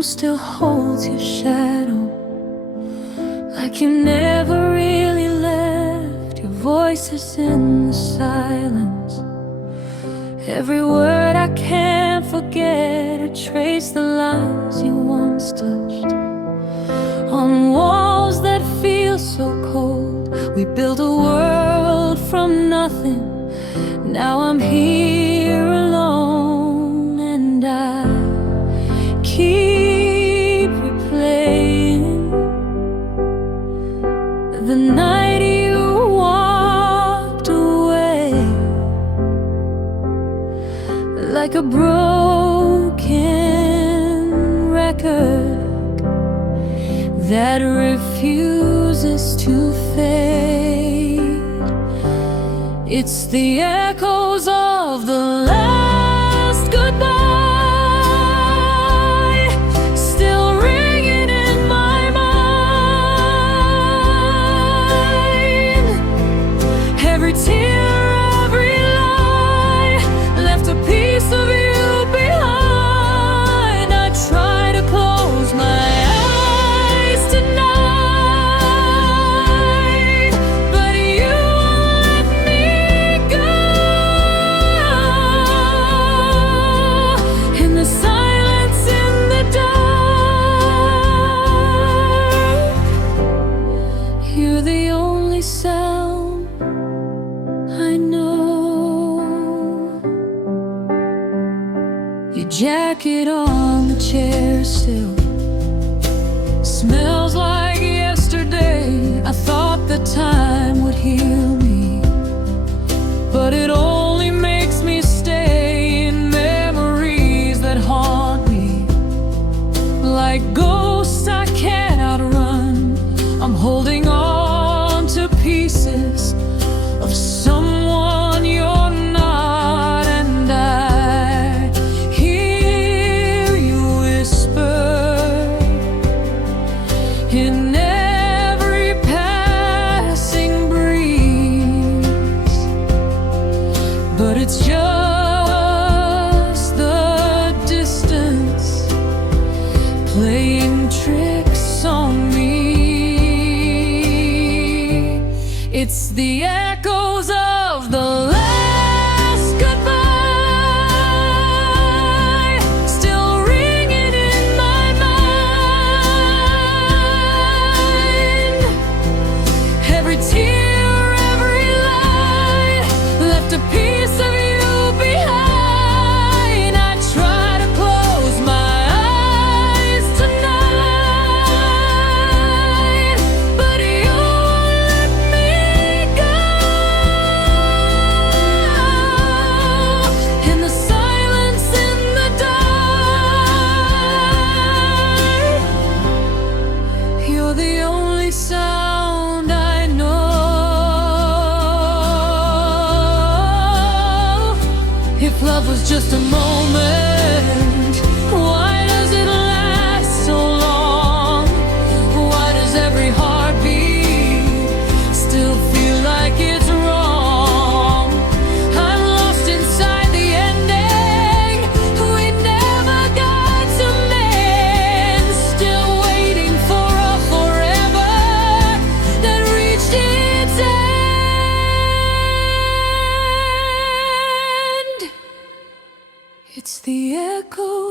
room still holds your shadow, like you never really left. Your voice is in the silence, every word I can't forget. I trace the lines you once touched on walls that feel so cold. We built a world from nothing. Now I'm here alone, and I keep replaying the night you walked away, like a broken record that refuses to fade. It's the echoes of the last goodbye, still ringing in my mind. Every tear, every lie left a piece of you behind. I try to close my eyes tonight, but you won't let me go. In the silence, in the dark, you're the only sound I know. Your jacket on the chair still smells like yesterday. I thought the time would heal me, but it only makes me stay in memories that haunt me. Like ghosts I can't outrun, I'm holding on to pieces of someone you're not, and I hear you whisper in every passing breeze, but it's just the distance playing tricks on me. It's the echoes of the last goodbye, still ringing in my mind. Every tear, every lie left a piece of you behind. I try to close my eyes tonight, but you won't let me go. In the silence, in the dark, you're the only sound I know. If love was just a moment, why does it last so long? Why does every heartbeat still feel like it's wrong? I'm lost inside the ending we never got to mend, still waiting for a forever that reached its end. It's the echo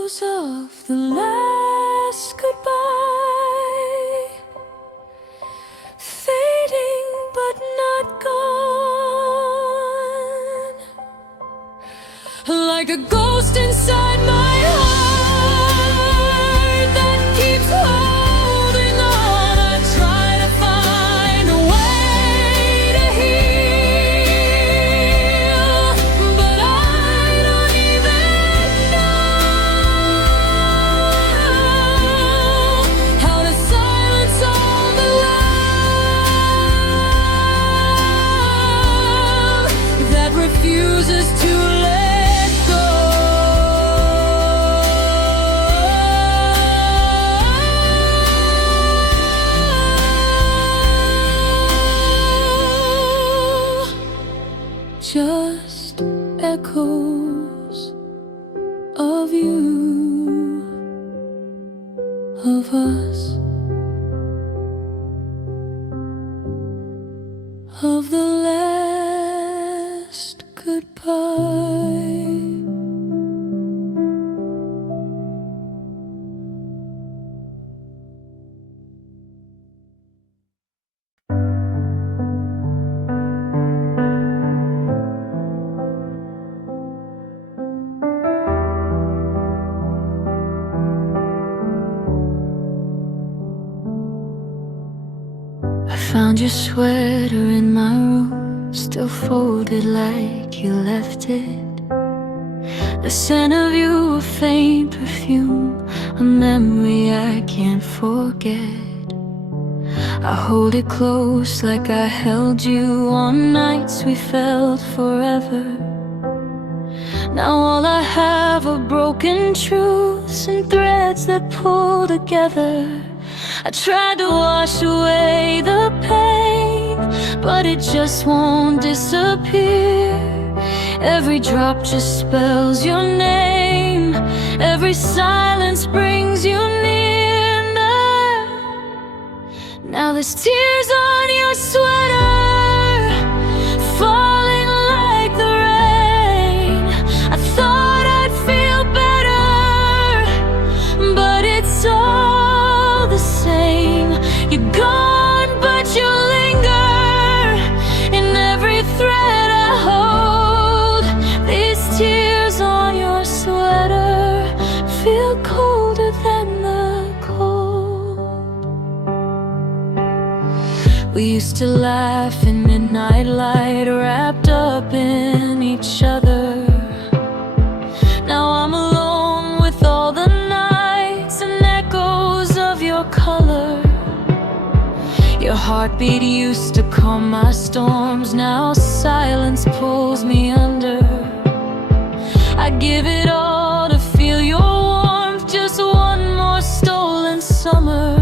us of the last goodbye. I found your sweater in my room, still folded like you left it. The scent of you, a faint perfume, a memory I can't forget. I hold it close like I held you on nights we felt forever. Now all I have are broken truths and threads that pull together. I tried to wash away the pain, but it just won't disappear. Every drop just spells your name, every silence brings you near. Now there's tears on your sweater, falling like the rain. I thought I'd feel better, but it's all the same. You're gone, but you linger in every thread I hold. These tears on your sweater feel colder than the cold. We used to laugh in midnight light, wrapped up in each other. Now I'm alone with all the nights and echoes of your color. Your heartbeat used to calm my storms, now silence pulls me under. I give it all to feel your warmth, just one more stolen summer.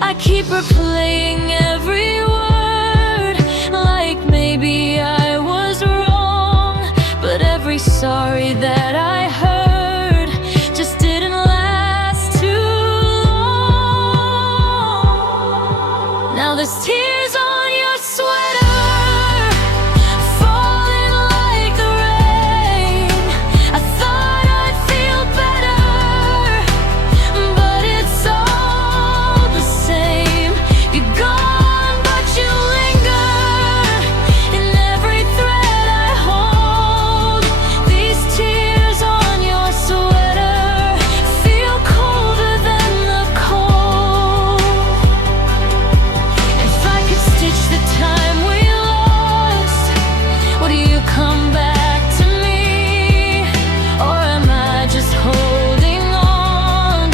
I keep replaying every word, like maybe I was wrong, but every sorry that I heard just didn't last too long. Now there's tears on your sweater, falling like the rain. I thought I'd feel better, but it's all the same. You're gone, but you linger in every thread I hold. These tears on your sweater feel colder than the cold. If I could stitch the time we lost, would you come back to me? Or am I just holding on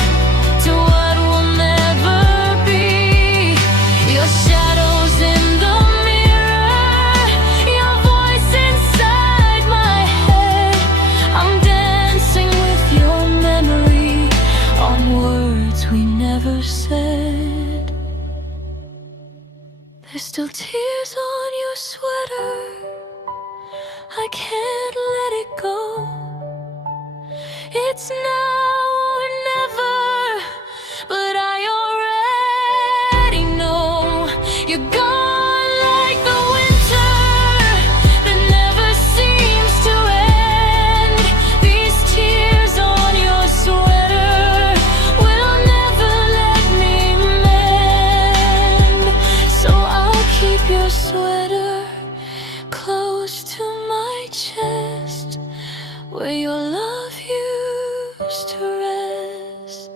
to what will never be? Your shadows in the mirror, your voice inside my head. I'm dancing with your memory on words we never said. There's still tears on your sweater, I can't let it go. It's now or never, but I already know. You're gone like the winter that never seems to end. These tears on your sweater will never let me mend. So I'll keep your sweater close to my chest, where your love used to rest.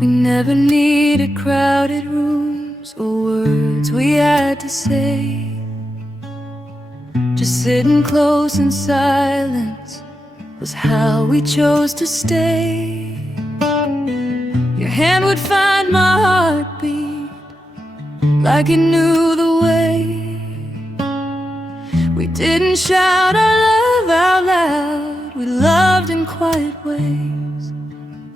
We never needed crowded rooms or words we had to say. Just sitting close in silence was how we chose to stay. Your hand would find my heartbeat like it knew the way. Didn't shout our love out loud, we loved in quiet ways.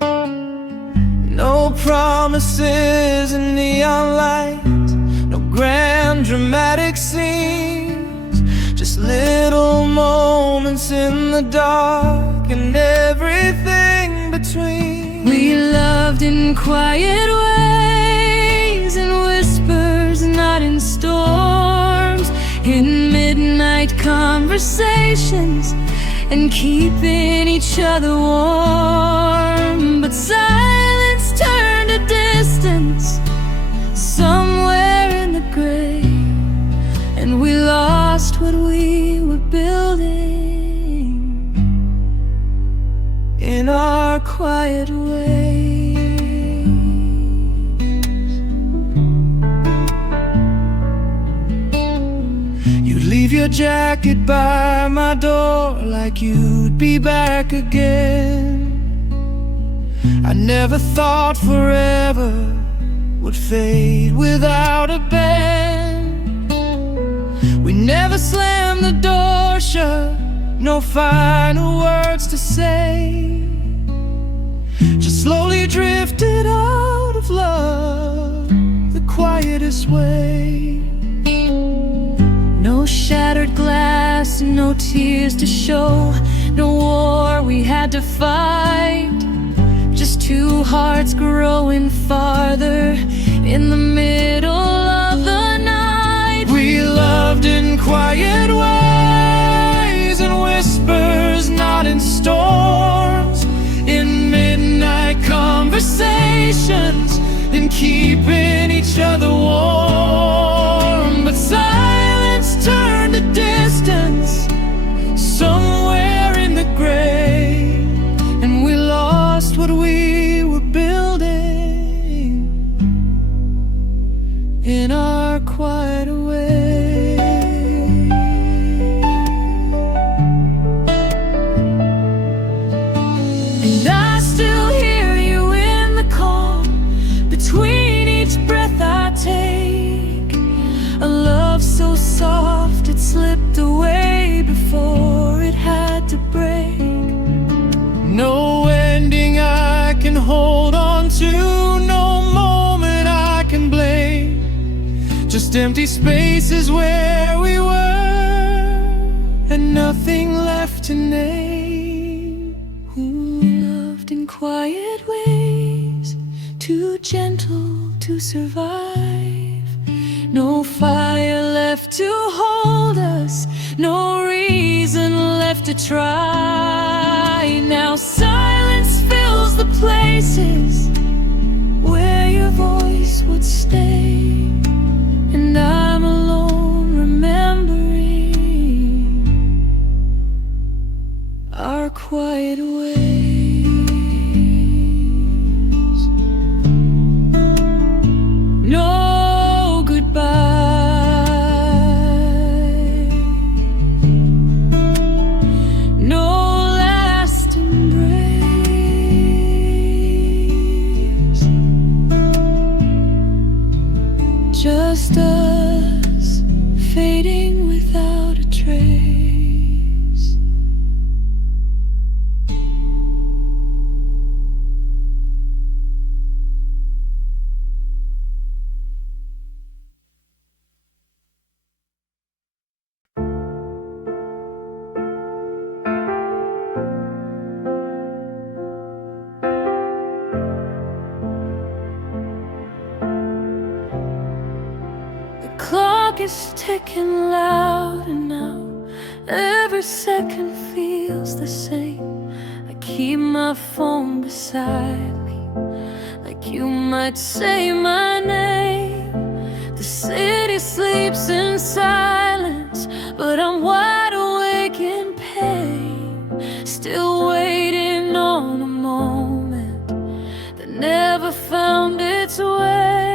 No promises and neon lights, no grand dramatic scenes, just little moments in the dark and everything between. We loved in quiet ways, in whispers, not in storms, in midnight conversations, and keeping each other warm. But silence turned to distance somewhere in the gray, and we lost what we were building in our quiet ways. You'd leave your jacket by my door like you'd be back again. I never thought forever would fade without a bend. We never slammed the door shut, no final words to say, just slowly drifted out of love the quietest way. No shattered glass, no tears to show, no war we had to fight, just two hearts growing farther in the middle of the night. We loved in quiet ways, in whispers, not in storms, in midnight conversations, in keeping each other warm. But silence turned to distance somewhere in the gray, and we lost what we were building in our quiet way. And I still hear you in the calm, between each breath I take. A love so soft it slipped away before it had to break. No ending I can hold on to, no moment I can blame, just empty spaces where we were and nothing left to name. Who loved in quiet ways, too gentle to survive. No fire left to hold us, no reason left to try. Now silence fills the places where your voice would stay, and I'm alone remembering our quiet ways. No goodbye, no last embrace, just us fading without a trace. The clock is ticking louder now, every second feels the same. I keep my phone beside me, like you might say my name. The city sleeps in silence, but I'm wide awake in pain, still waiting on a moment that never found its way.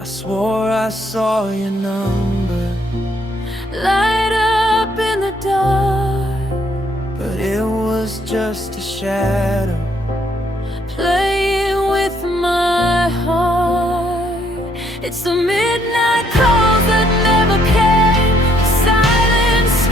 I swore I saw your number Light up in the dark, but it was just a shadow playing with my heart. It's the midnight calls that never came, silence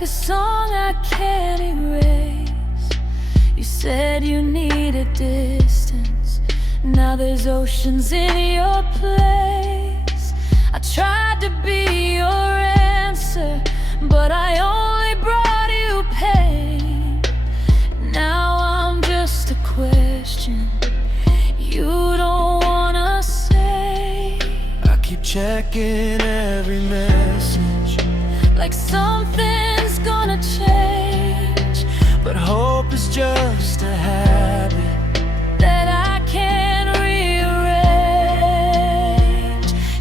like a song I can't erase. You said you needed distance, now there's oceans in your place. I tried to be your answer, but I only brought you pain. Now I'm just a question you don't wanna say. I keep checking every message, like something's gonna change, but hope is just a habit that I can't rearrange.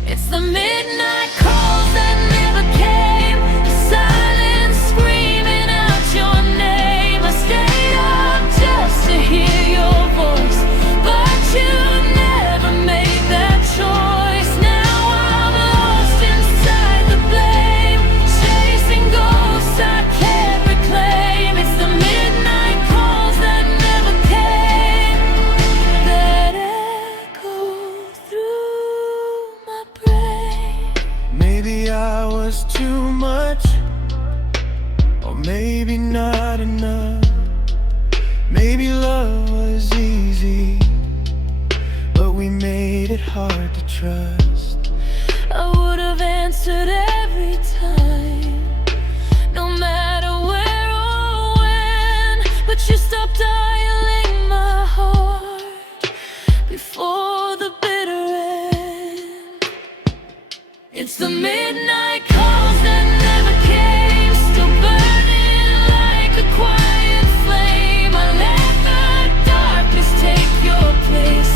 It's the midnight calls that never came, the silence screaming out your name. I stayed up just to hear your voice, but you never made that choice. Now I'm lost inside the blame, chasing ghosts I can't reclaim. It's the midnight calls that never came, that echo through my brain. Maybe I was too much, or maybe not enough. Maybe love was easy, but we made it hard to trust. I would have answered every time, no matter where or when, but you stopped dialing my heart before the bitter end. It's the midnight calls that never came, still burning like a quiet flame. I let the darkness take your place,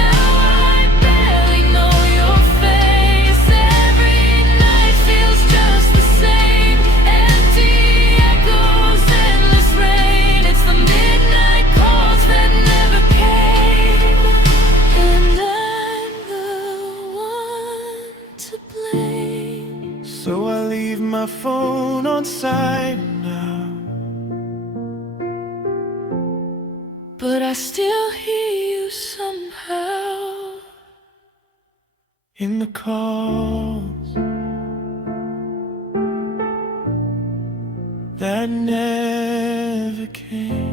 now I barely know your face. Every night feels just the same, empty echoes, endless rain. It's the midnight calls that never came, and I'm the one to blame. So I leave my phone on silent now, but I still hear you somehow in the calls that never came.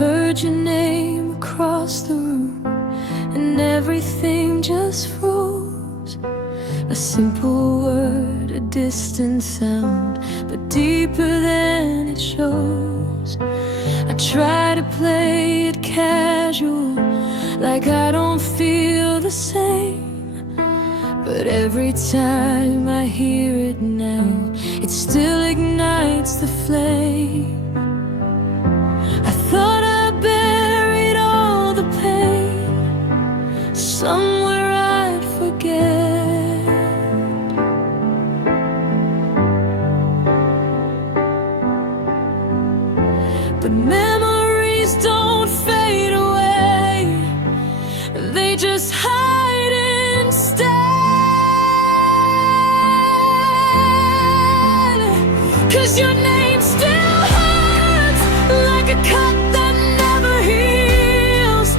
heard your name across the room, and everything just froze. A simple word, a distant sound, but deeper than it shows. I try to play it casual, like I don't feel the same, but every time I hear it now, it still ignites the flame. I thought I buried all the pain somewhere I'd forget, but memories don't fade away, they just hide instead. 'Cause your name still hurts like a cut that never heals.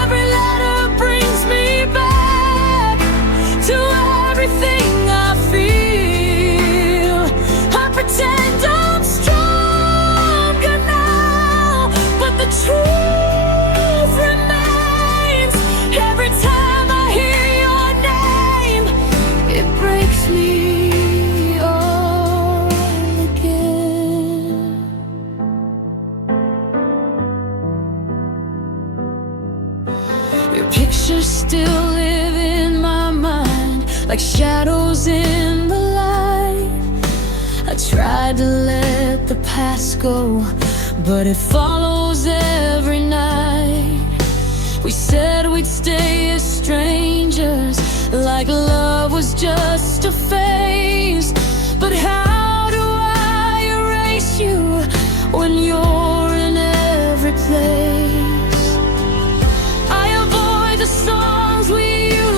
Every letter brings me back to everything I feel. I pretend I'm stronger now, but the truth remains. Every time I hear your name, it breaks me all again. Your pictures still live in my mind, like shadows in the light. I tried to let the past go, but it follows every night. We said we'd stay as strangers, like love was just a phase. But how do I erase you when you're in every place? I avoid the songs we used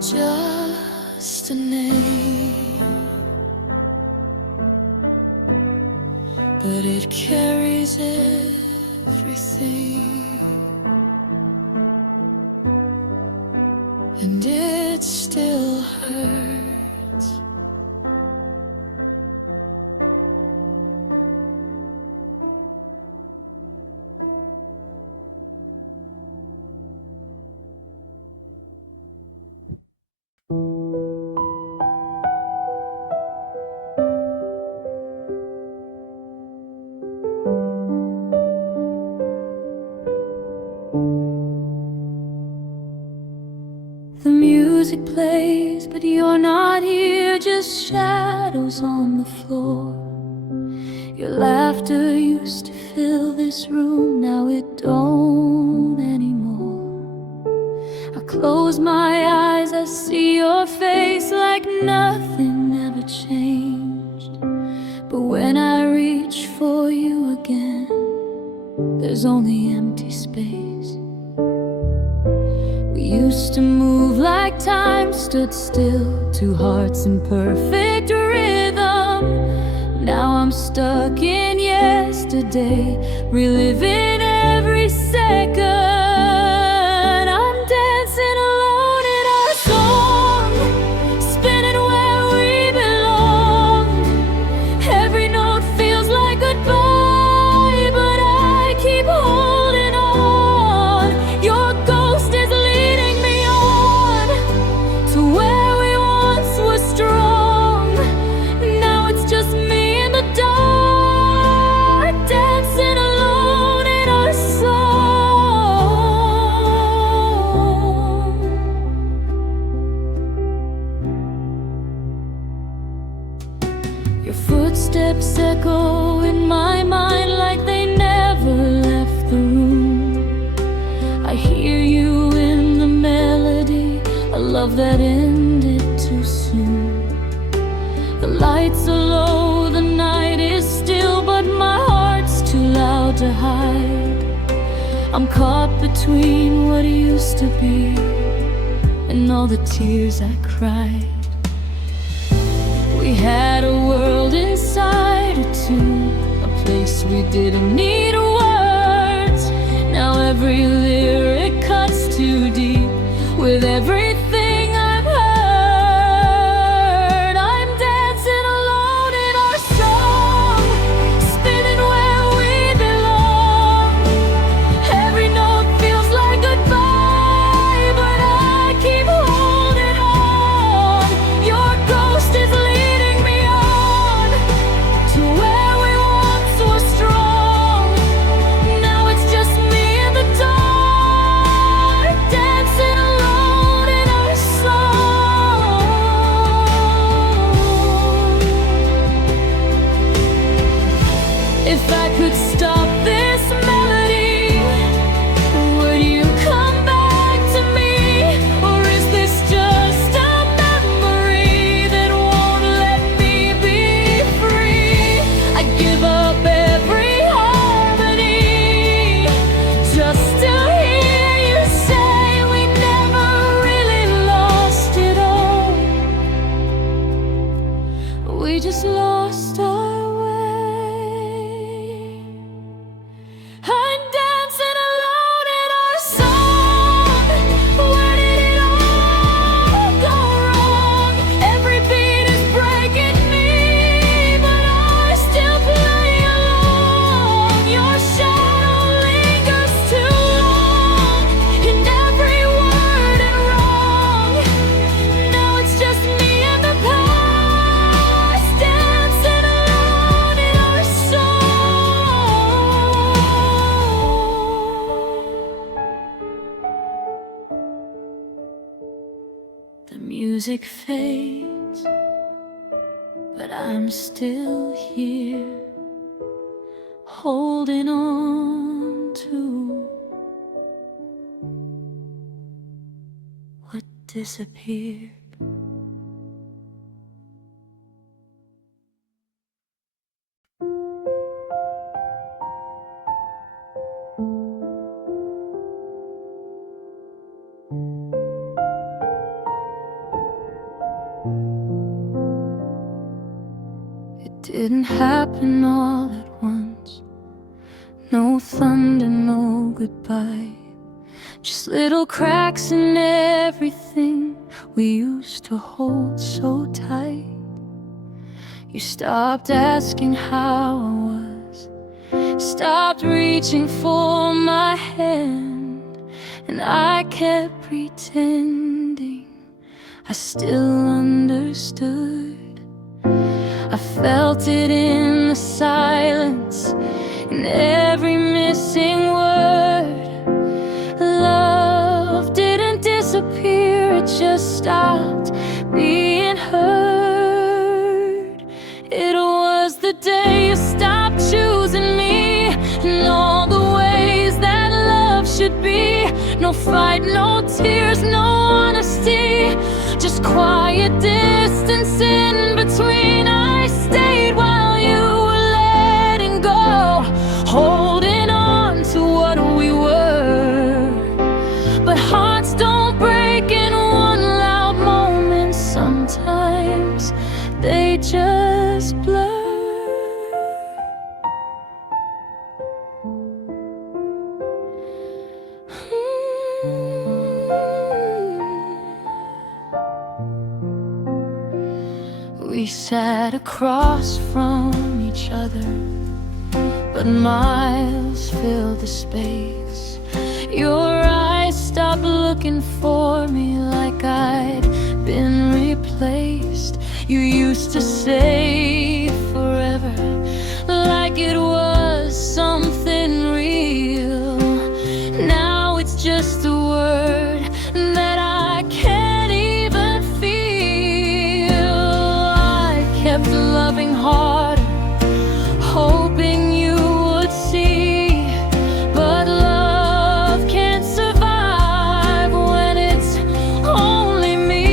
just a name, but it carries everything, and it still hurts. The music plays, but you're not here, just shadows on the floor. Your laughter used to fill this room, now it don't anymore. I close my eyes, I see your face like nothing ever changed. But when I reach for you again, there's only empty space. We used to move like time stood still, two hearts in perfect rhythm. Now I'm stuck in yesterday, reliving every second. I'm dancing alone in our song, spinning where we belong. Every note feels like goodbye, but I keep holding on. Your ghost is leading me on to where we once were strong. Now it's just me in the dark, dancing alone in our song. Your footsteps echo in my mind like they never left the room. I hear you in the melody, a love that ended too soon. The lights are low, the night is still, but my heart's too loud to hide. I'm caught between what used to be and all the tears I cried. We had a world inside a tune, a place we didn't need words. Now every lyric cuts too deep with everything I've heard. I'm dancing alone in our song, spinning where we belong. Every note feels like goodbye, but I keep holding on. Your ghost is leading me on to where we once were strong. Now it's just me in the dark, dancing alone in our song. If I could stop this melody, would you come back to me? Or is this just a memory that won't let me be free? I give up every harmony just to hear you say we never really lost it all. We just lost our way. I'm dancing alone in our song. Where did it all go wrong? Every beat is breaking me, but I still play along. Your shadow lingers too long in every word and wrong. Now it's just me and the past, dancing alone in our song. The music fades, but I'm still here, holding on to what disappeared. didn't happen all at once. No thunder, no goodbye, just little cracks in everything we used to hold so tight. You stopped asking how I was, stopped reaching for my hand, and I kept pretending I still understood. I felt it in the silence, in every missing word. Love didn't disappear, it just stopped being heard. It was the day you stopped choosing me in all the ways that love should be. No fight, no tears, no honesty, just quiet distance in between. I stayed while you were letting go, holding on to what we were. But hearts don't break in one loud moment. Sometimes they just blur. We sat across from each other, but miles filled the space. Your eyes stopped looking for me like I'd been replaced. You used to say forever, like it was something real. Now it's just a word that I can't even feel. I kept loving harder, hoping you would see, but love can't survive when it's only me.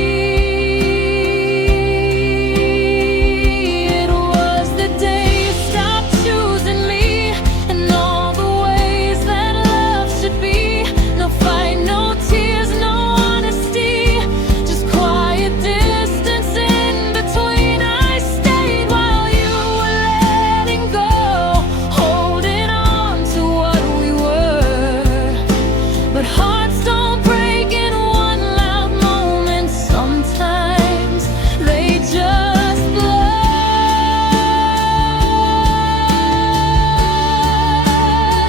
It was the day you stopped choosing me in all the ways that love should be. No fight, no tears, no honesty, just quiet distance in between. I stayed while you were letting go, holding on to what we were. But hearts don't break in one loud moment. Sometimes they just blur.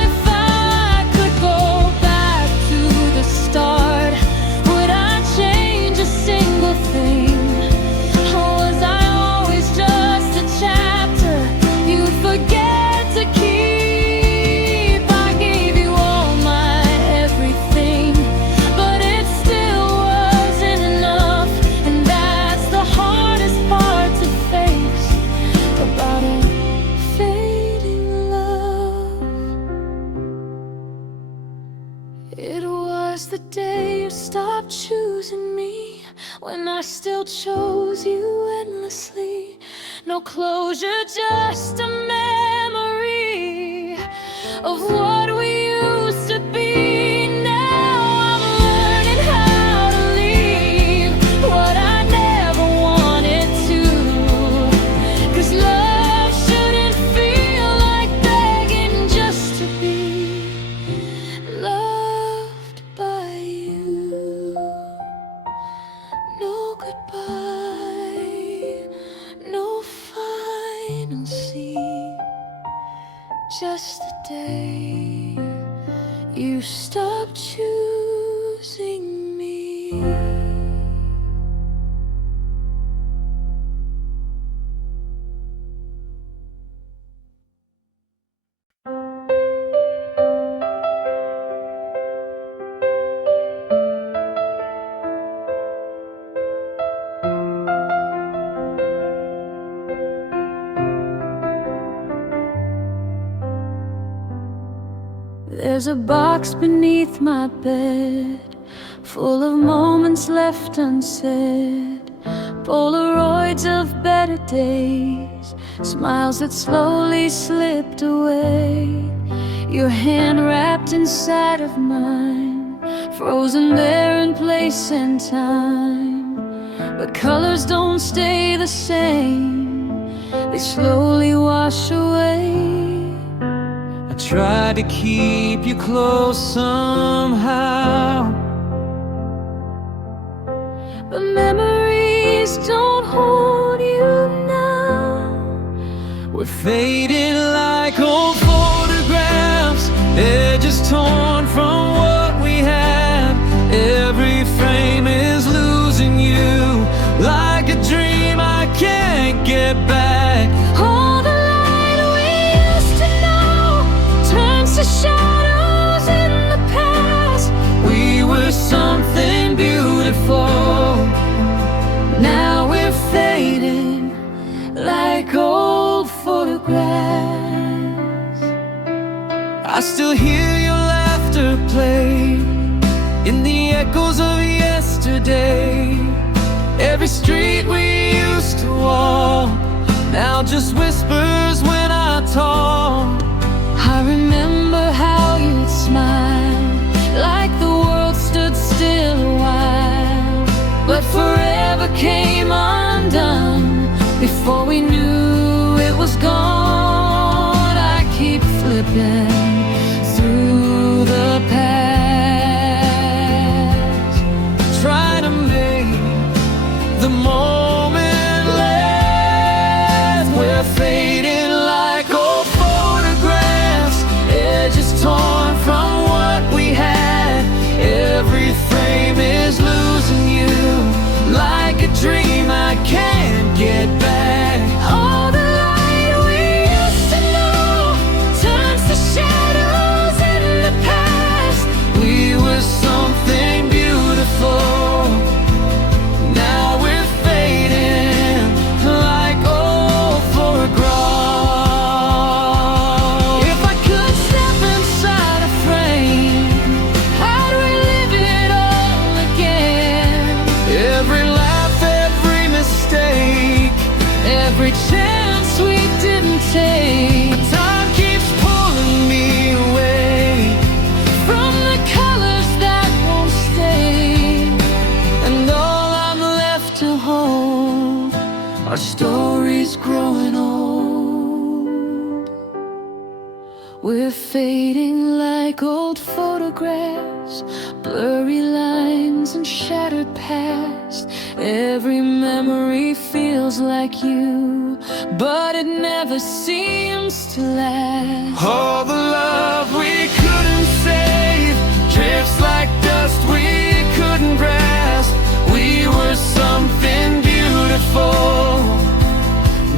If I could go back to the start, would I change a single thing? Or was I always just a chapter you'd forget to keep? I gave you all my everything, but it still wasn't enough. And that's the hardest part to face about a fading love. It was the day you stopped choosing me, when I still chose you endlessly. No closure, just a memory of what we used to be. Now I'm learning how to leave what I never wanted to. 'Cause love shouldn't feel like begging just to be loved by you. No goodbye, no final scene, just the day you stopped choosing me. There's a box beneath my bed, full of moments left unsaid, Polaroids of better days, smiles that slowly slipped away. Your hand wrapped inside of mine, frozen there in place and time. But colors don't stay the same, they slowly wash away. I tried to keep you close somehow, but memories don't hold you now. we're fading like old photographs, edges torn from what we had. Every frame is losing you, like a dream I can't get back. All the light we used to know turns to shadows in the past. We were something beautiful, Now we're fading like old photographs. I still hear your laughter play in the echoes of yesterday. Every street we used to walk now just whispers when I talk. I remember how you'd smile, like the world stood still a while. But forever came undone before we knew it was gone. I keep flipping through the past, Try to make the moment last. We're fading like old photographs, edges torn from what we had. Every frame is losing you, like a dream I can't get back. all the light we used to know turns to shadows in the past. We were something beautiful, now we're fading like old photographs. If I could step inside a frame, I'd relive it all again. Every laugh, every mistake, Every chance we didn't take, time keeps pulling me away from the colors that won't stay. and all I'm left to hold are stories growing old. We're fading like old photographs, blurry lines and shattered past. Every memory feels like you, but it never seems to last. All the love we couldn't save drifts like dust we couldn't grasp. We were something beautiful,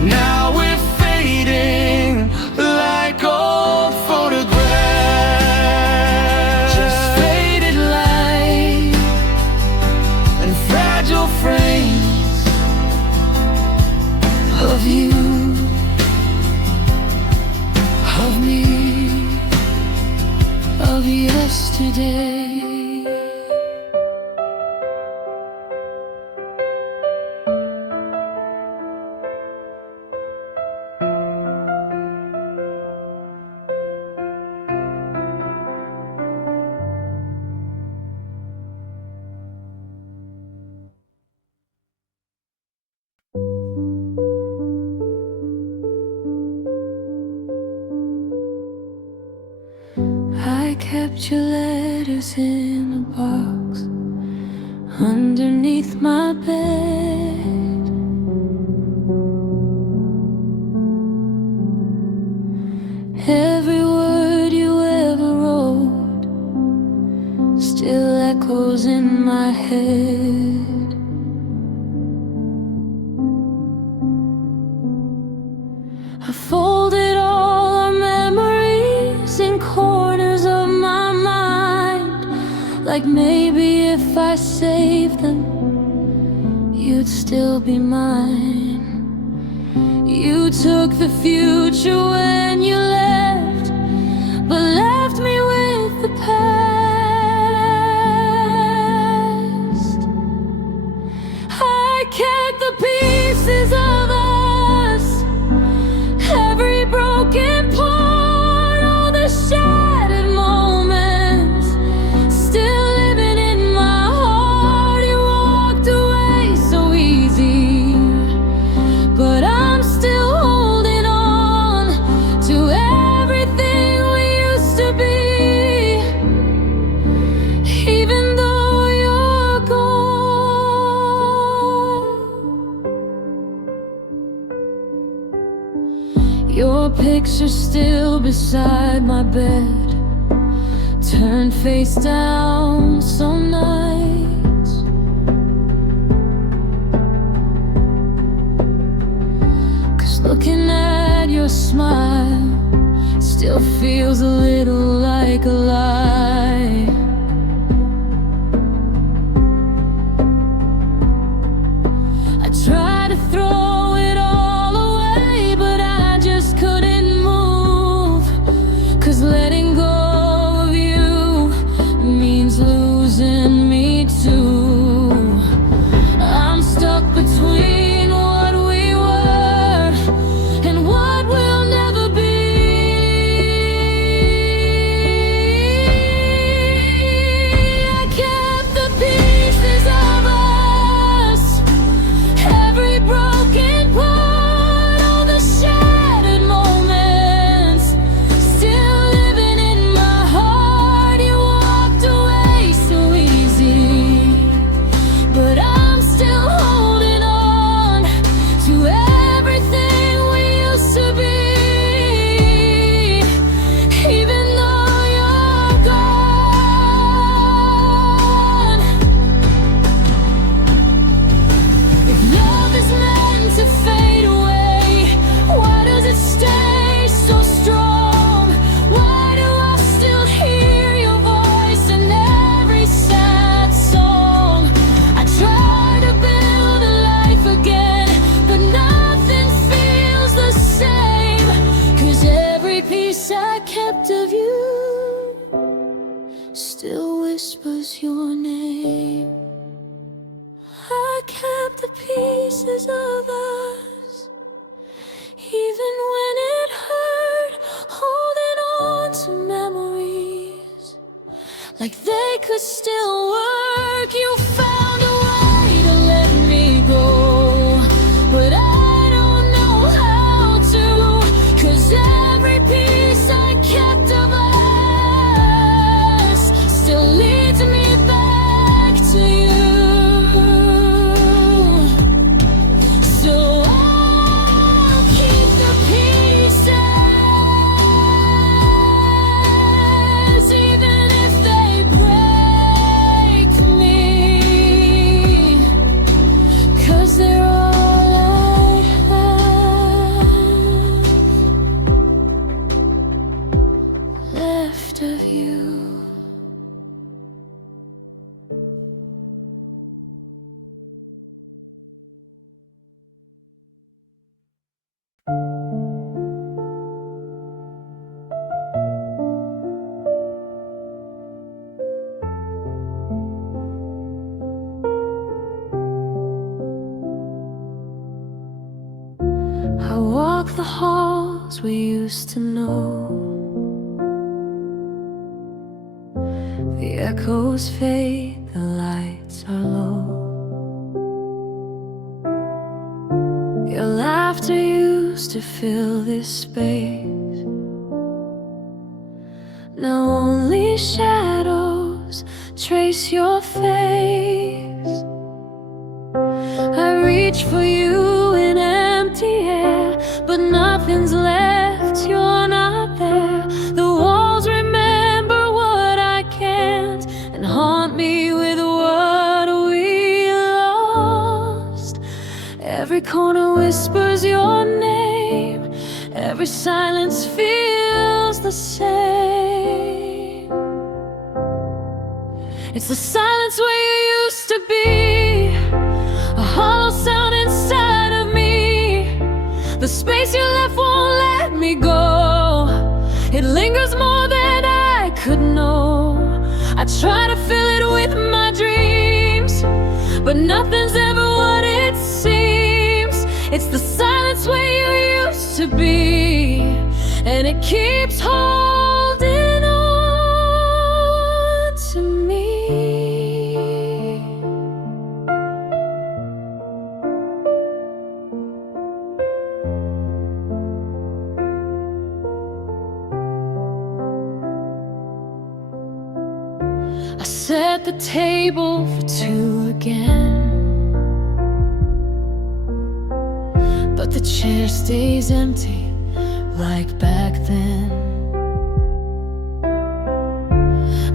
now we're fading like old photographs. Just faded light And fragile frames of you, of me, of yesterday. I kept your letters in a box underneath my bed. Every word you ever wrote still echoes in my head. I folded all our memories in corners of my mind, like maybe if I saved them, you'd still be mine. You took the future when you left, but left me with the past. I kept the pieces of us, every broken part, all the shattered moments, still living in my heart. You walked away so easy, but I'm still Your picture still beside my bed, turned face down some nights. 'Cause looking at your smile still feels a little like a lie. I tried to throw it all away, but I just couldn't move. 'Cause letting go of you means losing me too. I'm stuck between what we were and what we'll never be. I kept the pieces of us, every broken part, all the shattered moments, still living in my heart. You walked away so easy, but I'm still holding on to everything we used to be. Even though you're gone, if love is meant to fade away, why does it stay so strong? Why do I still hear your voice in every sad song? I try to build a life again, but nothing feels the same. 'Cause every piece I kept of you still whispers your name. I kept the pieces of us, even when it hurt, holding on to memories like they could still work. You found a way to let me go, but I don't know how to. 'Cause every piece I kept of us still leads me back to you. So I'll keep the pieces, even if they break me, 'cause they're all I have left of you. I walk the halls we used to know. The echoes fade, the lights are low. Your laughter used to fill this space. Now only shadows trace your face. I reach for you in empty air, but nothing's left, you're not there. The walls remember what I can't and haunt me with what we lost. Every corner whispers your name, every silence feels the same. It's the silence where you used to be, a hollow sound inside of me. The space you left won't let me go. It lingers more than I could know. I try to fill it with my dreams, but nothing's ever what it seems. It's the silence where you used to be, and it keeps holding on to me. I set the table for two again, but the chair stays empty like back then.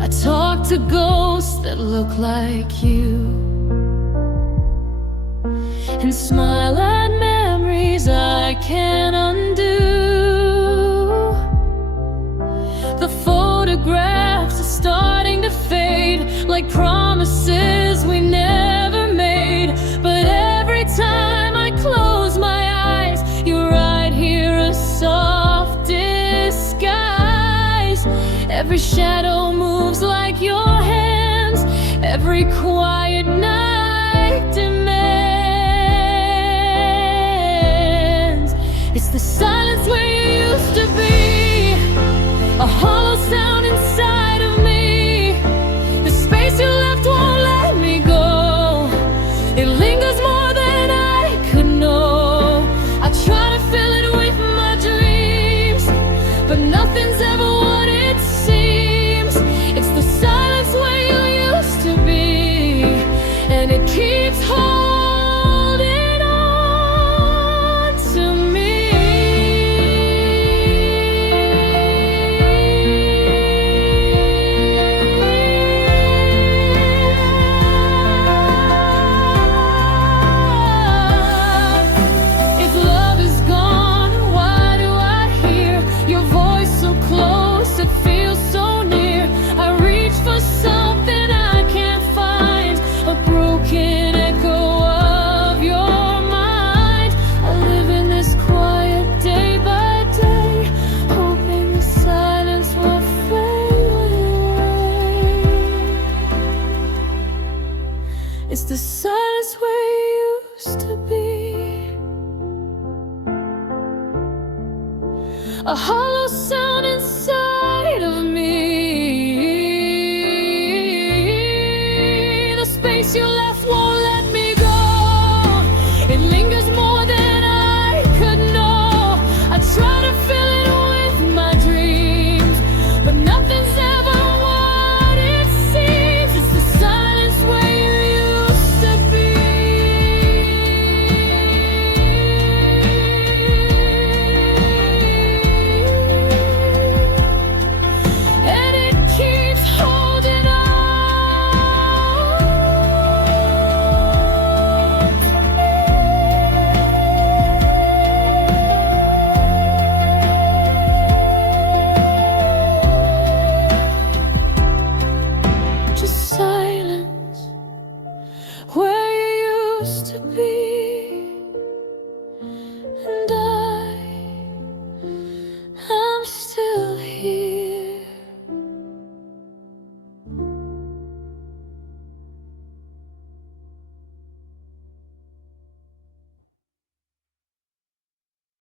I talk to ghosts that look like you, and smile at memories I can't undo. The photographs are starting to fade, like promises we never made. But every time I close my eyes, you're right here, a soft disguise. Every shadow moves like your hands, every quiet night demands. It's the silence where you used to be, a hollow sound inside of me. The space you left won't let me go. It lingers more than I could know. I try to fill it with my dreams, but nothing's ever what it seems. It's the silence where you used to be, and it keeps holding on to me. If love is gone, why do I hear your voice so close? It feels so near. I reach for something I can't find, a broken echo of your mind. I live in this quiet day by day, hoping the silence will fade away. It's the silence where you used to be, a hollow